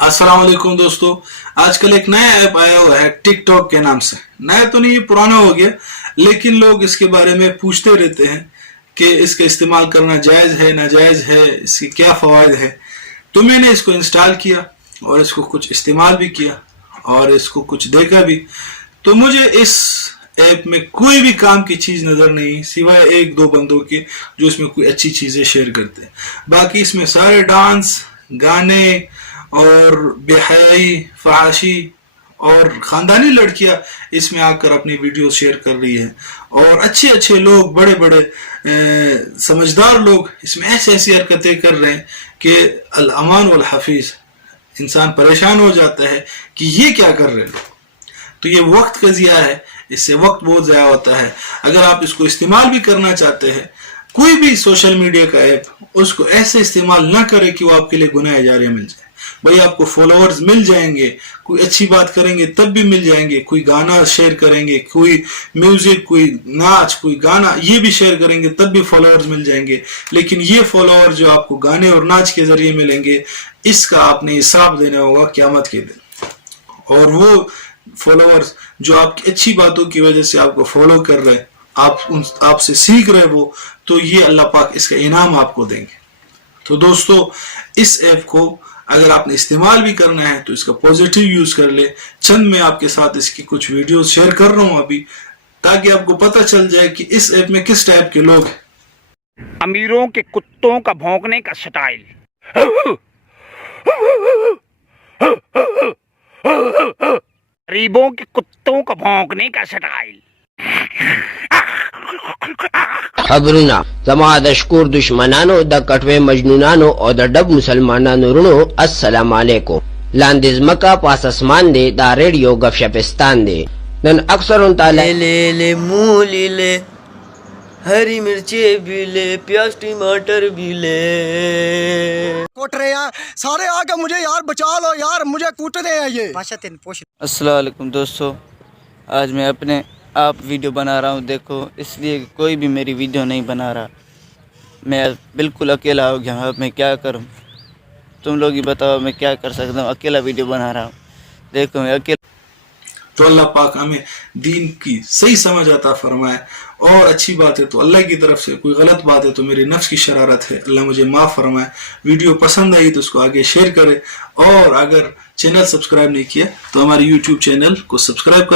अस्सलाम वालेकुम दोस्तों, आजकल एक नया ऐप आया हुआ है टिक टॉक के नाम से। नया तो नहीं, पुराना हो गया, लेकिन लोग इसके बारे में पूछते रहते हैं कि इसका इस्तेमाल करना जायज़ है नाजायज़ है, इसके क्या फ़वाइद है। तो मैंने इसको इंस्टॉल किया और इसको कुछ इस्तेमाल भी किया और इसको कुछ देखा भी। तो मुझे इस ऐप में कोई भी काम की चीज़ नज़र नहीं, सिवाय एक दो बंदों के जो इसमें कोई अच्छी चीज़ें शेयर करते हैं। बाकी इसमें सारे डांस, गाने और बेहयाई, फहाशी और ख़ानदानी लड़कियां इसमें आकर अपनी वीडियो शेयर कर रही है। और अच्छे अच्छे लोग, बड़े बड़े समझदार लोग इसमें ऐसी ऐसी हरकतें कर रहे हैं कि अल अमान वल हफीज़, इंसान परेशान हो जाता है कि ये क्या कर रहे हैं। तो ये वक्त का ज़िया है, इससे वक्त बहुत ज़्यादा होता है। अगर आप इसको इस्तेमाल भी करना चाहते हैं, कोई भी सोशल मीडिया का ऐप, उसको ऐसे इस्तेमाल ना करें कि वो आपके लिए गुनाह जारिया मिल जाए। भाई आपको फॉलोअर्स मिल जाएंगे, कोई अच्छी बात करेंगे तब भी मिल जाएंगे, कोई गाना शेयर करेंगे, कोई म्यूजिक, कोई नाच, कोई गाना ये भी शेयर करेंगे तब भी फॉलोअर्स मिल जाएंगे। लेकिन ये फॉलोअर्स जो आपको गाने और नाच के जरिए मिलेंगे, इसका आपने हिसाब देना होगा क़यामत के दिन। और वो फॉलोअर्स जो आपकी अच्छी बातों की वजह से आपको फॉलो कर रहे हैं, आपसे सीख रहे वो, तो ये अल्लाह पाक इसका इनाम आपको देंगे। तो दोस्तों, इस ऐप को अगर आपने इस्तेमाल भी करना है तो इसका पॉजिटिव यूज कर ले। चंद मैं आपके साथ इसकी कुछ वीडियोस शेयर कर रहा हूं अभी, ताकि आपको पता चल जाए कि इस ऐप में किस टाइप के लोग हैं। अमीरों के कुत्तों का भौंकने का स्टाइल, गरीबों के कुत्तों का भौंकने का स्टाइल। खबरुना जमा दशकूर दुश्मनानो द कटवे मजनूनानो और द डब मुसलमानानो रुनो अस्सलाम वालेकुम। लांदिज मका पास आसमान दे दा रेडियो गपशपिस्तान दे नन अक्सर उन ताले ले मूली ले, हरी मिर्ची भी ले, प्याज टमाटर भी ले। कोट रहे हैं सारे, आके मुझे यार बचा लो यार, मुझे कूट रहे हैं ये। अस्सलाम वालेकुम दोस्तों, आज मैं अपने आप वीडियो बना रहा हूँ। देखो, इसलिए कोई भी मेरी वीडियो नहीं बना रहा, मैं बिल्कुल अकेला हो गया। अब मैं क्या करूँ, तुम लोग ही बताओ मैं क्या कर सकता हूँ। अकेला वीडियो बना रहा हूँ, देखो मैं अकेला। तो अल्लाह पाक हमें दीन की सही समझ अता फरमाए। और अच्छी बात है तो अल्लाह की तरफ से, कोई गलत बात है तो मेरी नफ्स की शरारत है, अल्लाह मुझे माफ़ फरमाए। वीडियो पसंद आई तो उसको आगे शेयर करें, और अगर चैनल सब्सक्राइब नहीं किया तो हमारे यूट्यूब चैनल को सब्सक्राइब करें।